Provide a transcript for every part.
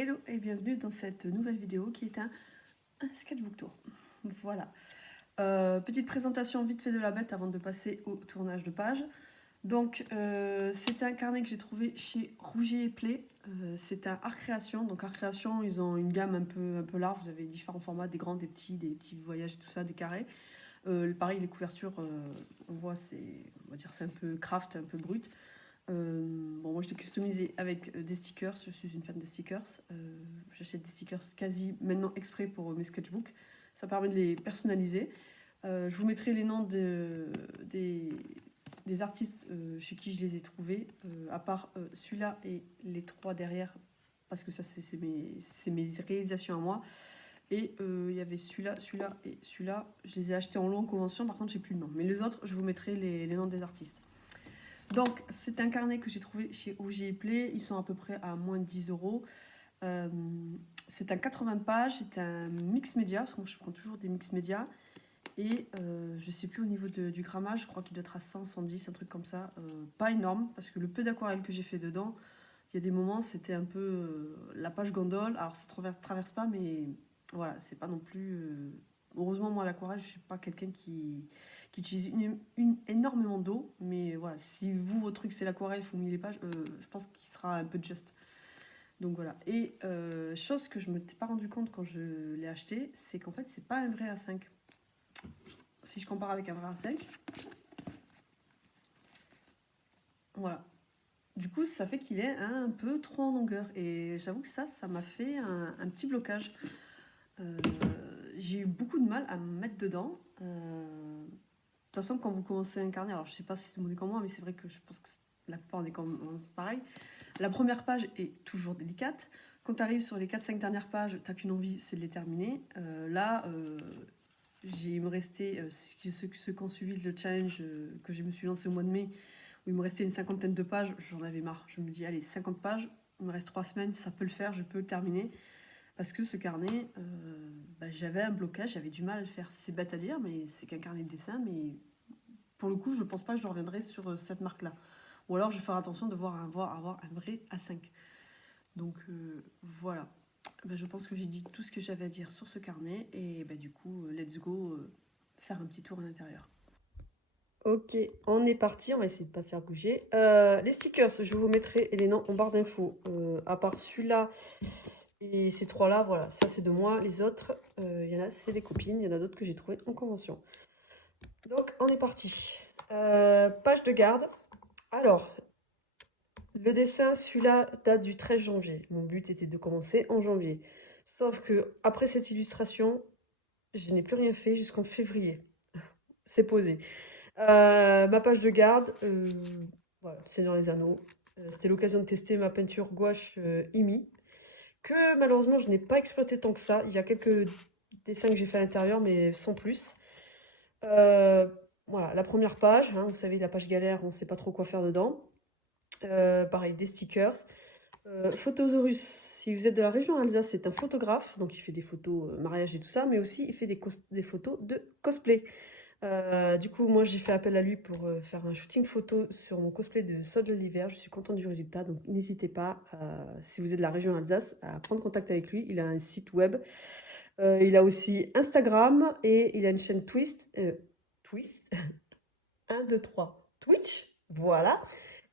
Hello et bienvenue dans cette nouvelle vidéo qui est un sketchbook tour. Voilà. Petite présentation vite fait de la bête avant de passer au tournage de page. Donc c'est un carnet que j'ai trouvé chez Rougier et Play. C'est un Art Création. Donc Art Création, ils ont une gamme un peu large. Vous avez différents formats, des grands, des petits voyages et tout ça, des carrés. Pareil, les couvertures, on voit, on va dire, c'est un peu craft, un peu brut. Bon, moi je l'ai customisé avec des stickers, je suis une fan de stickers. J'achète des stickers quasi maintenant exprès pour mes sketchbooks. Ça permet de les personnaliser. Je vous mettrai les noms des artistes chez qui je les ai trouvés, à part celui-là et les trois derrière, parce que ça c'est mes réalisations à moi. Et il y avait celui-là, celui-là et celui-là. Je les ai achetés en longue convention, par contre j'ai plus le nom. Mais les autres, je vous mettrai les noms des artistes. Donc, c'est un carnet que j'ai trouvé chez Rougier et Play. Ils sont à peu près à moins de 10 euros. C'est un 80 pages, c'est un mix média, parce que moi je prends toujours des mix médias. Et je sais plus au niveau du grammage, je crois qu'il doit être à 100, 110, un truc comme ça. Pas énorme, parce que le peu d'aquarelle que j'ai fait dedans, il y a des moments, c'était un peu la page gondole. Alors, ça traverse pas, mais voilà, c'est pas non plus. Heureusement, moi, l'aquarelle, je suis pas quelqu'un qui utilise énormément d'eau. Mais voilà, si vous, votre truc, c'est l'aquarelle, il faut mouiller les pages, je pense qu'il sera un peu juste. Donc voilà. Et chose que je me suis pas rendu compte quand je l'ai acheté, c'est qu'en fait, c'est pas un vrai A5. Si je compare avec un vrai A5, voilà. Du coup, ça fait qu'il est un peu trop en longueur. Et j'avoue que ça m'a fait un petit blocage. Euh, j'ai eu beaucoup de mal à me mettre dedans. De toute façon, quand vous commencez à incarner, alors je sais pas si tout le monde est comme moi, mais c'est vrai que je pense que la plupart des commencent pareil. La première page est toujours délicate. Quand tu arrives sur les 4-5 dernières pages, tu n'as qu'une envie, c'est de les terminer. Là, il me restait, ceux qui ont suivi le challenge que je me suis lancé au mois de mai, où il me restait une cinquantaine de pages, j'en avais marre. Je me dis, allez, 50 pages, il me reste 3 semaines, ça peut le faire, je peux le terminer. Parce que ce carnet, j'avais un blocage, j'avais du mal à le faire. C'est bête à dire, mais c'est qu'un carnet de dessin, mais pour le coup, je pense pas que je reviendrai sur cette marque-là. Ou alors, je vais faire attention de avoir un vrai A5. Donc, voilà. Je pense que j'ai dit tout ce que j'avais à dire sur ce carnet. Et du coup, let's go faire un petit tour à l'intérieur. Ok, on est parti, on va essayer de ne pas faire bouger. Les stickers, je vous mettrai les noms en barre d'infos. À part celui-là et ces trois-là, voilà, ça c'est de moi. Les autres, il y en a, c'est des copines, il y en a d'autres que j'ai trouvées en convention. Donc, on est parti. Page de garde. Alors, le dessin, celui-là, date du 13 janvier. Mon but était de commencer en janvier. Sauf que après cette illustration, je n'ai plus rien fait jusqu'en février. C'est posé. Ma page de garde, voilà, Seigneur les Anneaux. C'était l'occasion de tester ma peinture gouache IMI, que malheureusement je n'ai pas exploité tant que ça. Il y a quelques dessins que j'ai fait à l'intérieur, mais sans plus. Voilà, la première page, hein, vous savez, la page galère, on ne sait pas trop quoi faire dedans. Pareil, des stickers. Photosaurus, si vous êtes de la région Alsace, c'est un photographe, donc il fait des photos mariage et tout ça, mais aussi il fait des photos de cosplay. Du coup, moi j'ai fait appel à lui pour faire un shooting photo sur mon cosplay de Sol de l'hiver. Je suis contente du résultat, donc n'hésitez pas, si vous êtes de la région Alsace, à prendre contact avec lui. Il a un site web, il a aussi Instagram et il a une chaîne Twist, 1, 2, 3, Twitch, voilà.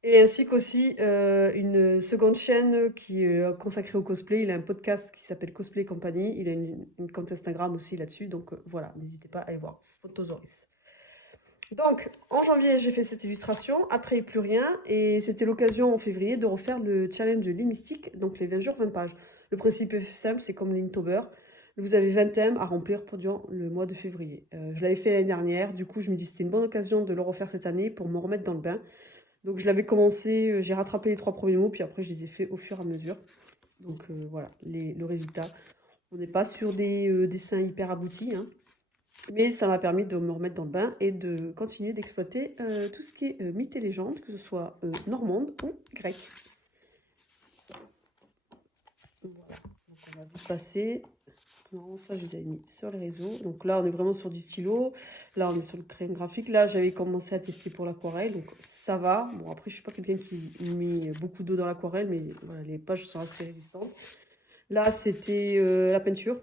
Et ainsi qu'aussi une seconde chaîne qui est consacrée au cosplay. Il a un podcast qui s'appelle Cosplay Company. Il a une compte Instagram aussi là-dessus. Donc voilà, n'hésitez pas à aller voir. Photosaurus. Donc, en janvier, j'ai fait cette illustration. Après, plus rien. Et c'était l'occasion en février de refaire le challenge Mystique, donc les 20 jours, 20 pages. Le principe est simple, c'est comme l'Inktober. Vous avez 20 thèmes à remplir durant le mois de février. Je l'avais fait l'année dernière. Du coup, je me dis que c'était une bonne occasion de le refaire cette année pour me remettre dans le bain. Donc, je l'avais commencé, j'ai rattrapé les 3 premiers mots, puis après, je les ai fait au fur et à mesure. Donc, voilà, le résultat. On n'est pas sur des dessins hyper aboutis, hein. Mais ça m'a permis de me remettre dans le bain et de continuer d'exploiter tout ce qui est mythes et légendes, que ce soit normande ou grecque. Voilà, donc on va vite passer. Non, ça, je les avais mis sur les réseaux. Donc là, on est vraiment sur du stylo. Là, on est sur le crayon graphique. Là, j'avais commencé à tester pour l'aquarelle, donc ça va. Bon, après, je suis pas quelqu'un qui met beaucoup d'eau dans l'aquarelle, mais voilà, les pages sont assez résistantes. Là, c'était la peinture.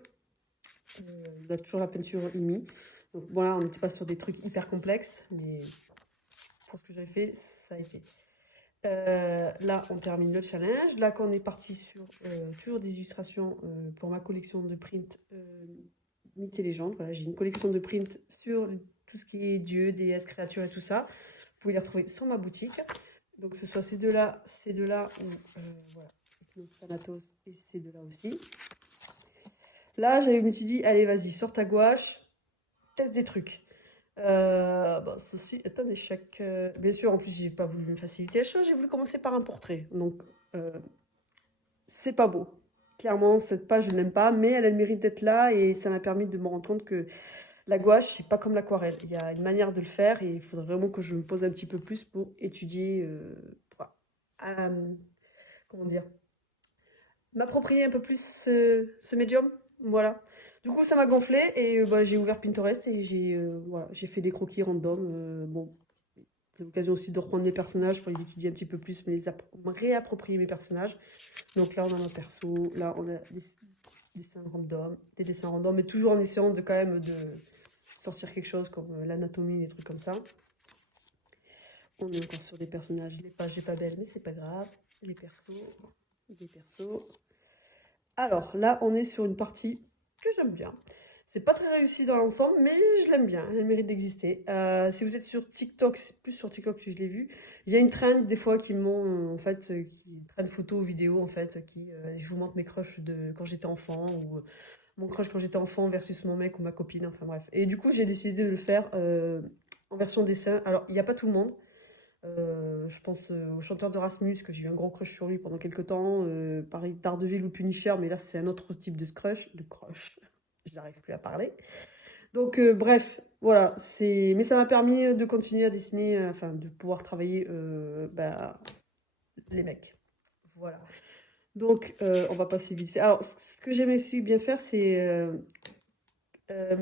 Il y a toujours la peinture IMI. Donc voilà, on n'était pas sur des trucs hyper complexes, mais pour ce que j'avais fait, ça a été. Là, on termine le challenge. Là, quand on est parti sur toujours des illustrations pour ma collection de print mythes et légendes. Voilà, j'ai une collection de print sur tout ce qui est dieux, déesses, créatures et tout ça. Vous pouvez les retrouver sur ma boutique. Donc, que ce soit ces deux-là, ou voilà, Thanatos et ces deux-là aussi. Là, je me suis dit, allez, vas-y, sors ta gouache, teste des trucs. Bah, ceci est un échec. Bien sûr, en plus, j'ai pas voulu me faciliter la chose, j'ai voulu commencer par un portrait. Donc, c'est pas beau. Clairement, cette page, je n'aime pas, mais elle a le mérite d'être là et ça m'a permis de me rendre compte que la gouache, c'est pas comme l'aquarelle. Il y a une manière de le faire et il faudrait vraiment que je me pose un petit peu plus pour étudier, comment dire, m'approprier un peu plus ce médium. Voilà. Du coup, ça m'a gonflé et bah, j'ai ouvert Pinterest et voilà, j'ai fait des croquis random. Bon, c'est l'occasion aussi de reprendre mes personnages pour les étudier un petit peu plus, mais me réapproprier mes personnages. Donc là, on a nos persos, là, on a des dessins random, mais toujours en essayant de quand même de sortir quelque chose comme l'anatomie, des trucs comme ça. On est encore sur des personnages, les pages n'est pas belle, mais c'est pas grave. Les persos, des persos. Alors là, on est sur une partie que j'aime bien. C'est pas très réussi dans l'ensemble, mais je l'aime bien. Elle mérite d'exister. Si vous êtes sur TikTok, c'est plus sur TikTok que je l'ai vu. Il y a une trend des fois qui m'ont en fait, qui traîne photos, vidéos en fait, qui je vous montre mes crushs de quand j'étais enfant ou mon crush quand j'étais enfant versus mon mec ou ma copine. Enfin bref. Et du coup, j'ai décidé de le faire en version dessin. Alors, il n'y a pas tout le monde. Je pense au chanteur de Rasmus, que j'ai eu un gros crush sur lui pendant quelques temps. Pareil, Daredevil ou Punisher, mais là, c'est un autre type de crush. De crush. Je n'arrive plus à parler. Donc, bref, voilà. Mais ça m'a permis de continuer à dessiner, enfin, de pouvoir travailler bah, les mecs. Voilà. Donc, on va passer vite fait. Alors, ce que j'aime aussi bien faire, c'est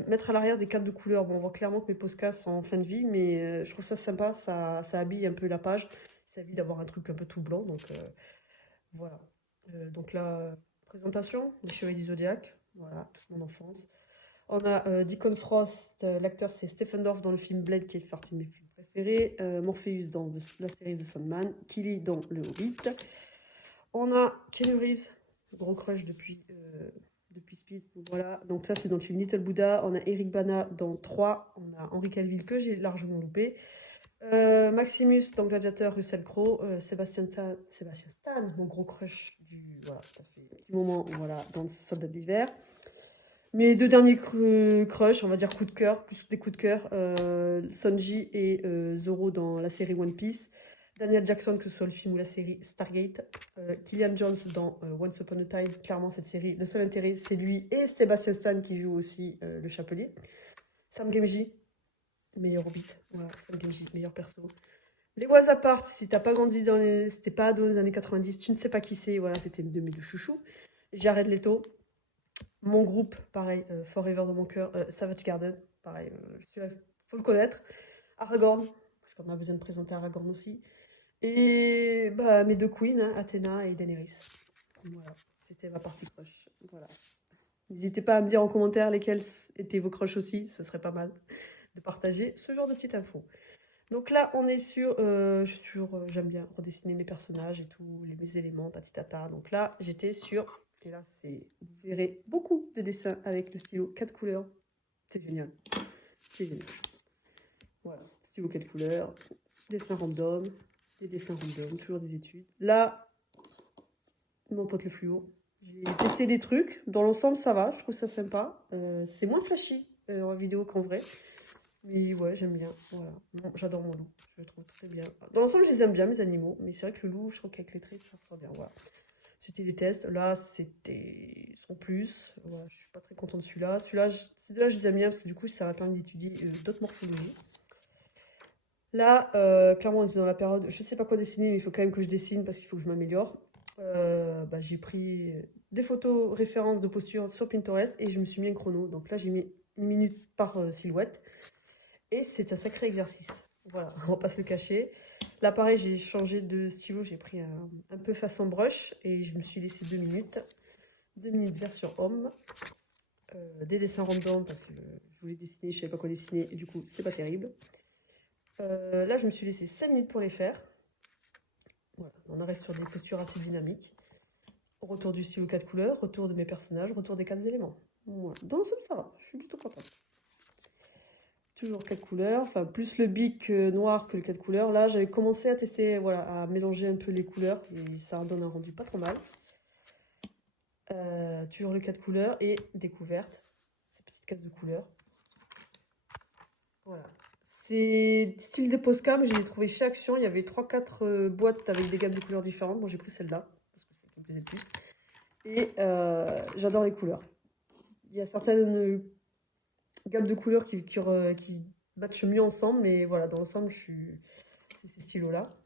mettre à l'arrière des cartes de couleurs. Bon, on voit clairement que mes Posca sont en fin de vie, mais je trouve ça sympa, ça habille un peu la page. Ça évite d'avoir un truc un peu tout blanc, donc voilà. Donc là, présentation des Chevaliers du Zodiaque, voilà, toute mon enfance. On a Deacon Frost, l'acteur c'est Stephen Dorff dans le film Blade, qui est partie de mes films préférés. Morpheus dans la série The Sandman. Killy dans Le Hobbit. On a Keanu Reeves, gros crush depuis Speed. Voilà, donc ça c'est dans le film Little Buddha. On a Eric Bana dans 3. On a Henri Cavill que j'ai largement loupé. Maximus dans Gladiator, Russell Crowe. Sébastien Stan, mon gros crush voilà, ça fait un petit moment, voilà, dans le Soldat de l'hiver. Mes deux derniers crushs, on va dire coup de cœur, plus des coups de cœur, Sonji et Zoro dans la série One Piece. Daniel Jackson, que ce soit le film ou la série Stargate. Killian Jones dans Once Upon a Time. Clairement, cette série, le seul intérêt, c'est lui et Sébastien Stan qui joue aussi le Chapelier. Sam Gamgee, meilleur Hobbit. Voilà, Sam Gamgee, meilleur perso. Les Was Apart, si t'as pas grandi si t'es pas ado dans les années 90, tu ne sais pas qui c'est. Voilà, c'était de mes deux chouchous. Jared Leto. Mon groupe, pareil, Forever dans mon cœur. Savage Garden, pareil, faut le connaître. Aragorn, parce qu'on a besoin de présenter Aragorn aussi. Et bah, mes deux queens, hein, Athéna et Daenerys. Voilà, c'était ma partie crush. Voilà. N'hésitez pas à me dire en commentaire lesquels étaient vos crushs aussi, ce serait pas mal de partager ce genre de petites infos. Donc là, on est sur... j'aime bien redessiner mes personnages et tous mes éléments, tatitata. Donc là, j'étais sur... Et là, vous verrez beaucoup de dessins avec le stylo 4 couleurs. C'est génial. C'est génial. Voilà, stylo 4 couleurs, dessin random, des dessins random, toujours des études. Là, mon pote le fluo. J'ai testé des trucs. Dans l'ensemble, ça va. Je trouve ça sympa. C'est moins flashy en vidéo qu'en vrai. Mais ouais, j'aime bien. Voilà. Bon, j'adore mon loup. Je le trouve très bien. Dans l'ensemble, je les aime bien, mes animaux. Mais c'est vrai que le loup, je trouve qu'avec les traits, ça ressort bien. Voilà. C'était des tests. Là, c'était sans plus. Voilà, je suis pas très contente de celui-là. Celui-là, je les aime bien parce que du coup, ça m'a permis d'étudier d'autres morphologies. Là, clairement, on est dans la période. Je sais pas quoi dessiner, mais il faut quand même que je dessine parce qu'il faut que je m'améliore. Bah, j'ai pris des photos références de posture sur Pinterest et je me suis mis un chrono. Donc là, j'ai mis 1 minute par silhouette. Et c'est un sacré exercice. Voilà, on va pas se le cacher. Là, pareil, j'ai changé de stylo. J'ai pris un peu façon brush et je me suis laissé 2 minutes. 2 minutes version homme. Des dessins random parce que je voulais dessiner, je savais pas quoi dessiner et du coup c'est pas terrible. Là je me suis laissé 5 minutes pour les faire. Voilà, on reste sur des postures assez dynamiques. Retour du stylo 4 couleurs, retour de mes personnages, retour des 4 éléments. Voilà. Dans l'ensemble ça va, je suis plutôt contente. Toujours 4 couleurs, enfin plus le bic noir que le 4 couleurs. Là j'avais commencé à tester, voilà, à mélanger un peu les couleurs et ça donne un rendu pas trop mal. Toujours le 4 couleurs et découverte, ces petites cases de couleurs. Voilà. C'est style des Posca, mais je les ai trouvés chez Action. Il y avait 3-4 boîtes avec des gammes de couleurs différentes. Bon, j'ai pris celle-là, parce que c'est celle qui me plaisait le plus. Et j'adore les couleurs. Il y a certaines gammes de couleurs qui matchent mieux ensemble, mais voilà, dans l'ensemble, c'est ces stylos-là.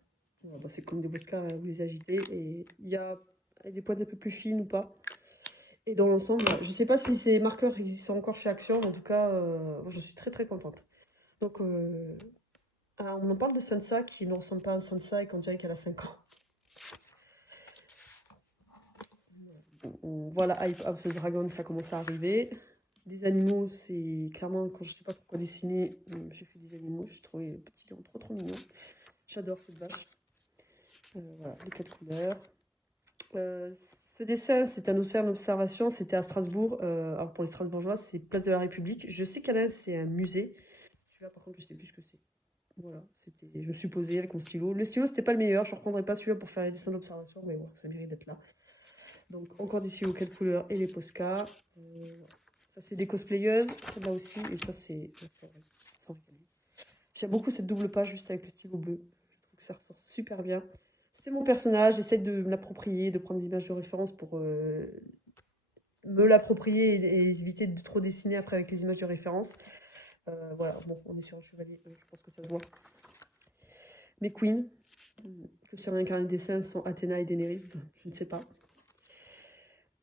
Voilà, bah, c'est comme des Posca, vous les agitez. Et il y a des pointes un peu plus fines ou pas. Et dans l'ensemble, je ne sais pas si ces marqueurs existent encore chez Action, mais en tout cas, je suis très très contente. Donc, on en parle de Sansa qui ne ressemble pas à Sansa et qu'on dirait qu'elle a 5 ans. Voilà, Hype House Dragon, ça commence à arriver. Des animaux, c'est clairement, quand je ne sais pas pourquoi dessiner, j'ai fait des animaux, j'ai trouvé le petit lion trop trop mignon. J'adore cette vache. Voilà, les 4 couleurs. Ce dessin, c'est un océan d'observation, c'était à Strasbourg. Alors pour les Strasbourgeois, c'est Place de la République. Je sais qu'à c'est un musée. Celui-là, par contre, je sais plus ce que c'est. Voilà, je me suis posée avec mon stylo. Le stylo, c'était pas le meilleur. Je ne reprendrai pas celui-là pour faire les dessins d'observation, mais bon, ça mérite d'être là. Donc, encore des stylos 4 couleurs et les Posca. Ça, c'est des cosplayeuses. Celle-là aussi. Et ça, c'est j'aime beaucoup cette double page juste avec le stylo bleu. Je trouve que ça ressort super bien. C'est mon personnage. J'essaie de me l'approprier, de prendre des images de référence pour me l'approprier et éviter de trop dessiner après avec les images de référence. Voilà, bon, on est sur un chevalier, je pense que ça se voit. Mes queens, que sur un carnet de dessin sont Athéna et Daenerys, je ne sais pas.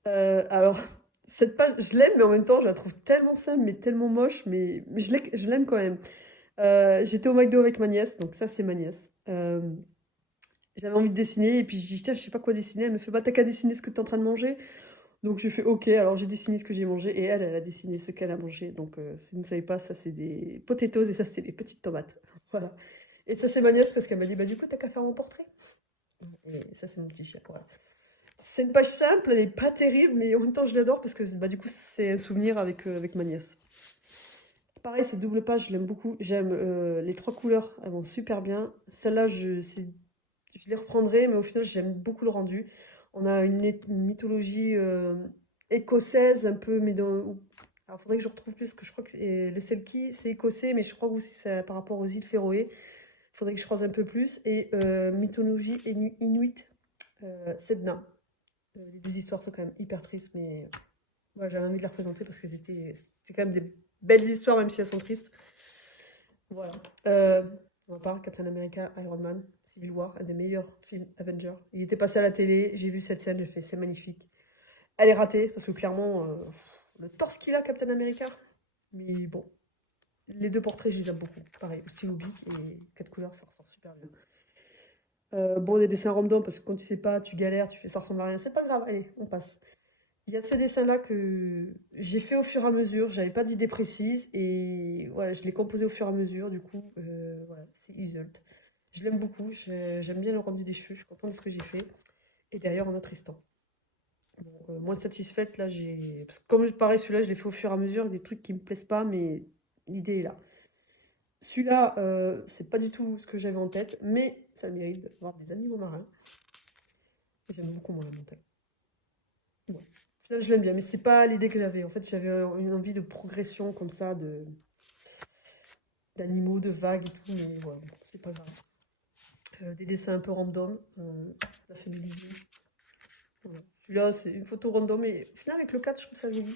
Alors, cette page, je l'aime, mais en même temps, je la trouve tellement simple, mais tellement moche, mais je l'aime quand même. J'étais au McDo avec ma nièce, donc ça, c'est ma nièce. J'avais envie de dessiner, et puis je dis, tiens, je sais pas quoi dessiner. Elle me fait, bah, t'as qu'à dessiner ce que t'es en train de manger. Donc j'ai fait ok, alors j'ai dessiné ce que j'ai mangé et elle a dessiné ce qu'elle a mangé. Donc si vous ne savez pas, ça c'est des potatoes et ça c'était des petites tomates. Voilà. Et ça c'est ma nièce parce qu'elle m'a dit bah du coup t'as qu'à faire mon portrait. Et ça c'est mon petit chien. Voilà. C'est une page simple, elle n'est pas terrible, mais en même temps je l'adore parce que bah, du coup c'est un souvenir avec ma nièce. Pareil, cette double page, je l'aime beaucoup. J'aime les 3 couleurs, elles vont super bien. Celle-là, je les reprendrai, mais au final, j'aime beaucoup le rendu. On a une mythologie écossaise, un peu, mais dans... Alors, il faudrait que je retrouve plus, parce que je crois que le Selkie, c'est écossais, mais je crois aussi c'est par rapport aux îles Féroé. Il faudrait que je croise un peu plus. Et mythologie inuit, Sedna. Les 2 histoires sont quand même hyper tristes, mais voilà, j'avais envie de les représenter parce que c'était quand même des belles histoires, même si elles sont tristes. Voilà. On va parler Captain America, Iron Man, Civil War, un des meilleurs films Avengers. Il était passé à la télé, j'ai vu cette scène, j'ai fait c'est magnifique. Elle est ratée, parce que clairement, le torse qu'il a, Captain America. Mais bon, les 2 portraits, je les aime beaucoup. Pareil, le stylo bic et 4 couleurs, ça ressort super bien. Bon, des dessins random, parce que quand tu sais pas, tu galères, tu fais ça ressemble à rien. C'est pas grave, allez, on passe. Il y a ce dessin-là que j'ai fait au fur et à mesure, j'avais pas d'idée précise et voilà, je l'ai composé au fur et à mesure, du coup, voilà, c'est Iseult. Je l'aime beaucoup, j'aime bien le rendu des cheveux, je suis contente de ce que j'ai fait. Et derrière, on a Tristan. Bon, moins satisfaite, là, parce que comme pareil, celui-là, je l'ai fait au fur et à mesure, des trucs qui me plaisent pas, mais l'idée est là. Celui-là, c'est pas du tout ce que j'avais en tête, mais ça mérite d'avoir des animaux marins. Et j'aime beaucoup moins la montagne. Ouais. Je l'aime bien, mais c'est pas l'idée que j'avais. En fait, j'avais une envie de progression comme ça, d'animaux, de vagues et tout, mais voilà, c'est pas grave. Des dessins un peu random, la féminisée. Voilà. Celui-là, c'est une photo random, et au final, avec le 4, je trouve ça joli.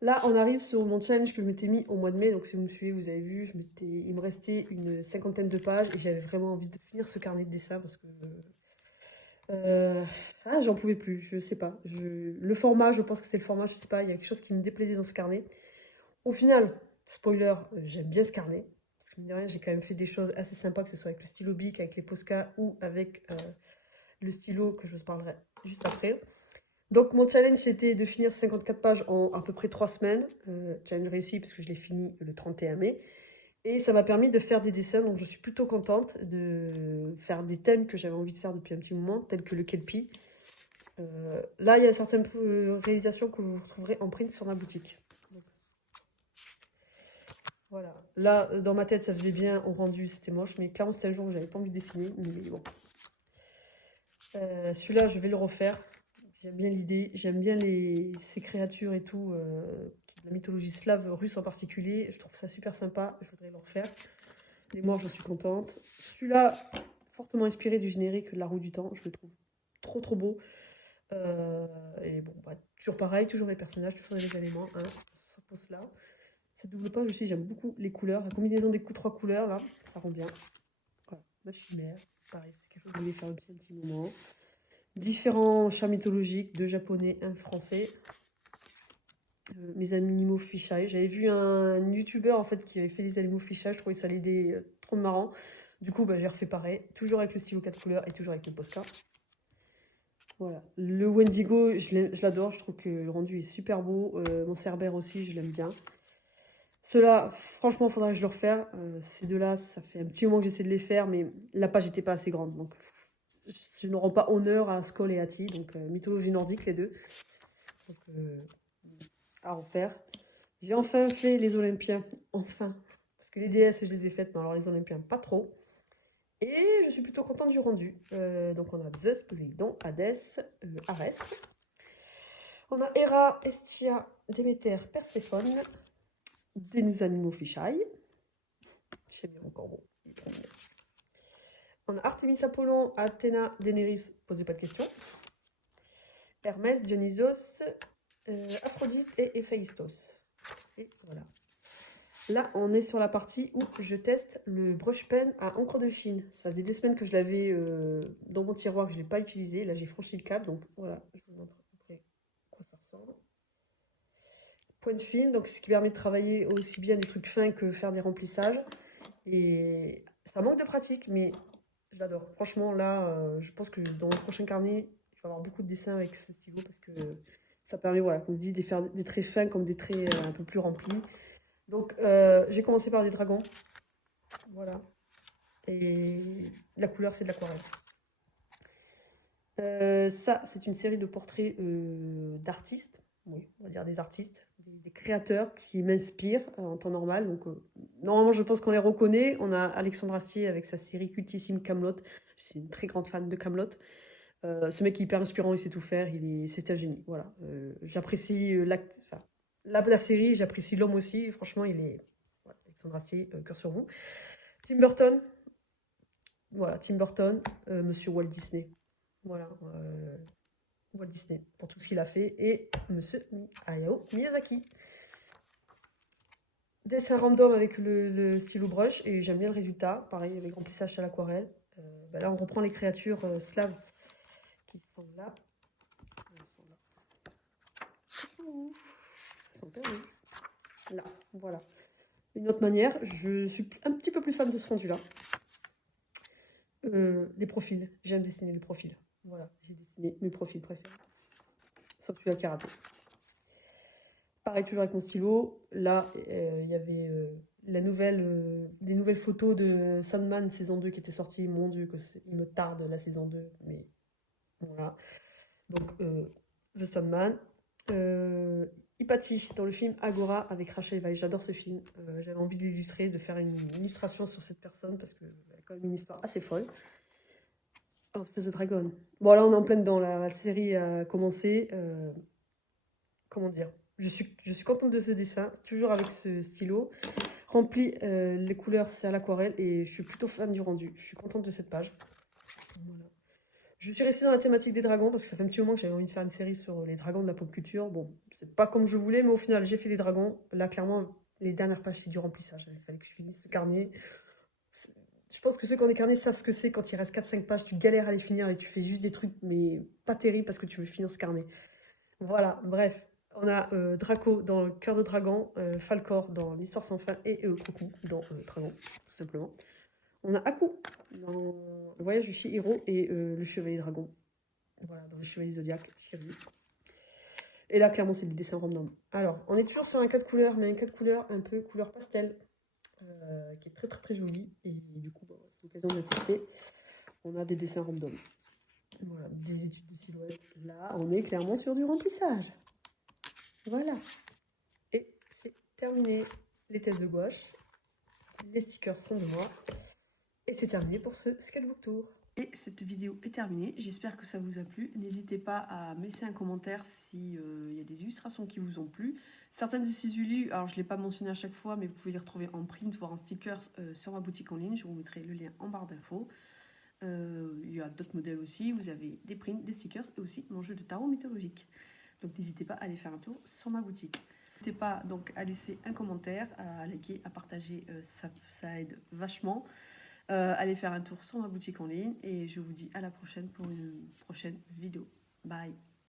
Là, on arrive sur mon challenge que je m'étais mis au mois de mai, donc si vous me suivez, vous avez vu, il me restait une 50aine de pages, et j'avais vraiment envie de finir ce carnet de dessin, parce que j'en pouvais plus, je sais pas. Le format, je pense que c'est le format, je sais pas, il y a quelque chose qui me déplaisait dans ce carnet. Au final, spoiler, j'aime bien ce carnet. Parce que mine de rien, j'ai quand même fait des choses assez sympas, que ce soit avec le stylo bic, avec les Posca ou avec le stylo que je vous parlerai juste après. Donc mon challenge c'était de finir 54 pages en à peu près 3 semaines. Challenge réussi parce que je l'ai fini le 31 mai. Et ça m'a permis de faire des dessins, donc je suis plutôt contente de faire des thèmes que j'avais envie de faire depuis un petit moment, tels que le Kelpie. Là, il y a certaines réalisations que vous retrouverez en print sur ma boutique. Donc, voilà. Là, dans ma tête, ça faisait bien au rendu, c'était moche, mais clairement, c'était un jour où j'avais pas envie de dessiner, mais bon. Celui-là, je vais le refaire. J'aime bien l'idée, j'aime bien ces créatures et tout, la mythologie slave, russe en particulier. Je trouve ça super sympa, je voudrais le refaire. Les morts, je suis contente. Celui-là, fortement inspiré du générique de La Roue du Temps, je le trouve trop trop beau. Et bon, bah, toujours pareil, toujours les personnages, toujours les éléments, hein, ça pose là. Cette double page aussi, j'aime beaucoup les couleurs. La combinaison des trois couleurs, là, ça rend bien. Voilà, ma chimère, pareil, c'est quelque chose que je voulais faire depuis un petit moment. Différents chats mythologiques, deux japonais, un français. Mes animaux fisheye. J'avais vu un youtubeur en fait qui avait fait les animaux fisheye, je trouvais ça l'idée trop marrant. Du coup, bah, j'ai refait pareil, toujours avec le stylo 4 couleurs et toujours avec le Posca. Voilà. Le Wendigo, je l'adore, je trouve que le rendu est super beau. Mon Cerbère aussi, je l'aime bien. Ceux-là, franchement, il faudrait que je le refaire. Ces deux-là, ça fait un petit moment que j'essaie de les faire, mais la page n'était pas assez grande. Donc, je ne rends pas honneur à Skoll et Hati, donc mythologie nordique, les deux. Donc, à refaire. J'ai enfin fait les Olympiens. Enfin. Parce que les déesses, je les ai faites, mais alors les Olympiens, pas trop. Et je suis plutôt contente du rendu. Donc, on a Zeus, Poséidon, Hadès, Arès. On a Héra, Estia, Déméter, Perséphone, des animaux fichailles. J'aime bien mon corbeau, il est trop mignon. On a Artémis, Apollon, Athéna, Daenerys, posez pas de questions. Hermès, Dionysos, Aphrodite et Héphaïstos. Et voilà. Là, on est sur la partie où je teste le brush pen à encre de Chine. Ça faisait des semaines que je l'avais dans mon tiroir, que je ne l'ai pas utilisé. Là, j'ai franchi le cap, donc voilà, je vous montre après quoi ça ressemble. Pointe fine, donc ce qui permet de travailler aussi bien des trucs fins que faire des remplissages. Et ça manque de pratique, mais je l'adore. Franchement, là, je pense que dans mon prochain carnet, je vais avoir beaucoup de dessins avec ce stylo parce que ça permet, voilà, comme je dis, de faire des traits fins comme des traits un peu plus remplis. Donc, j'ai commencé par des dragons. Voilà. Et la couleur, c'est de l'aquarelle. Ça, c'est une série de portraits d'artistes. Oui, on va dire des artistes, des créateurs qui m'inspirent en temps normal. Donc, normalement, je pense qu'on les reconnaît. On a Alexandre Astier avec sa série cultissime Camelot. Je suis une très grande fan de Camelot. Ce mec est hyper inspirant, il sait tout faire, c'est un génie. Voilà. J'apprécie la série, j'apprécie l'homme aussi. Franchement, il est. Voilà, Alexandre Astier, cœur sur vous. Tim Burton. Voilà, Tim Burton, Monsieur Walt Disney. Voilà. Walt Disney pour tout ce qu'il a fait. Et Monsieur Hayao Miyazaki. Dessin random avec le stylo brush. Et j'aime bien le résultat. Pareil, avec remplissage à l'aquarelle. Là, on reprend les créatures slaves qui sont là. Ils sont perdus. Là, voilà. Une autre manière, je suis un petit peu plus fan de ce rendu-là. Des profils. J'aime dessiner les profils. Voilà, j'ai dessiné mes profils préférés. Sauf celui-là qui a raté. Pareil, toujours avec mon stylo. Là, il y avait des nouvelles photos de Sandman saison 2 qui étaient sorties. Mon Dieu, il me tarde la saison 2. Mais voilà. Donc, The Sandman. Hypatie dans le film Agora avec Rachel Weisz. J'adore ce film. J'avais envie de l'illustrer, de faire une illustration sur cette personne parce qu'elle a quand même une histoire assez folle. Oh, c'est The Dragon. Bon, là, on est en pleine dans la série a commencé. Comment dire? Je suis contente de ce dessin, toujours avec ce stylo. Rempli, les couleurs, c'est à l'aquarelle et je suis plutôt fan du rendu. Je suis contente de cette page. Voilà. Je suis restée dans la thématique des dragons parce que ça fait un petit moment que j'avais envie de faire une série sur les dragons de la pop culture. Bon, c'est pas comme je voulais, mais au final, j'ai fait les dragons. Là, clairement, les dernières pages, c'est du remplissage. Il fallait que je finisse ce carnet. Je pense que ceux qui ont des carnets savent ce que c'est quand il reste 4-5 pages. Tu galères à les finir et tu fais juste des trucs, mais pas terribles parce que tu veux finir ce carnet. Voilà, bref. On a Draco dans le cœur de dragon, Falcor dans l'histoire sans fin et Croco dans Dragon, tout simplement. On a Aku dans le voyage du Chihiro et le chevalier dragon. Voilà, dans le chevalier zodiaque. Et là, clairement, c'est des dessins random. Alors, on est toujours sur un 4 couleurs, mais un 4 couleurs un peu couleur pastel, qui est très très très joli. Et du coup, bon, c'est l'occasion de le tester. On a des dessins random. Voilà, des études de silhouette. Là, on est clairement sur du remplissage. Voilà. Et c'est terminé. Les tests de gouache. Les stickers sont de moi. Et c'est terminé pour ce sketchbook tour. Et cette vidéo est terminée, j'espère que ça vous a plu. N'hésitez pas à me laisser un commentaire s'il y a des illustrations qui vous ont plu. Certaines de ces illus, alors je ne l'ai pas mentionné à chaque fois, mais vous pouvez les retrouver en print, voire en stickers sur ma boutique en ligne. Je vous mettrai le lien en barre d'infos. Il y a d'autres modèles aussi, vous avez des prints, des stickers et aussi mon jeu de tarot mythologique. Donc n'hésitez pas à aller faire un tour sur ma boutique. N'hésitez pas donc à laisser un commentaire, à liker, à partager, ça aide vachement. Allez faire un tour sur ma boutique en ligne et je vous dis à la prochaine pour une prochaine vidéo. Bye!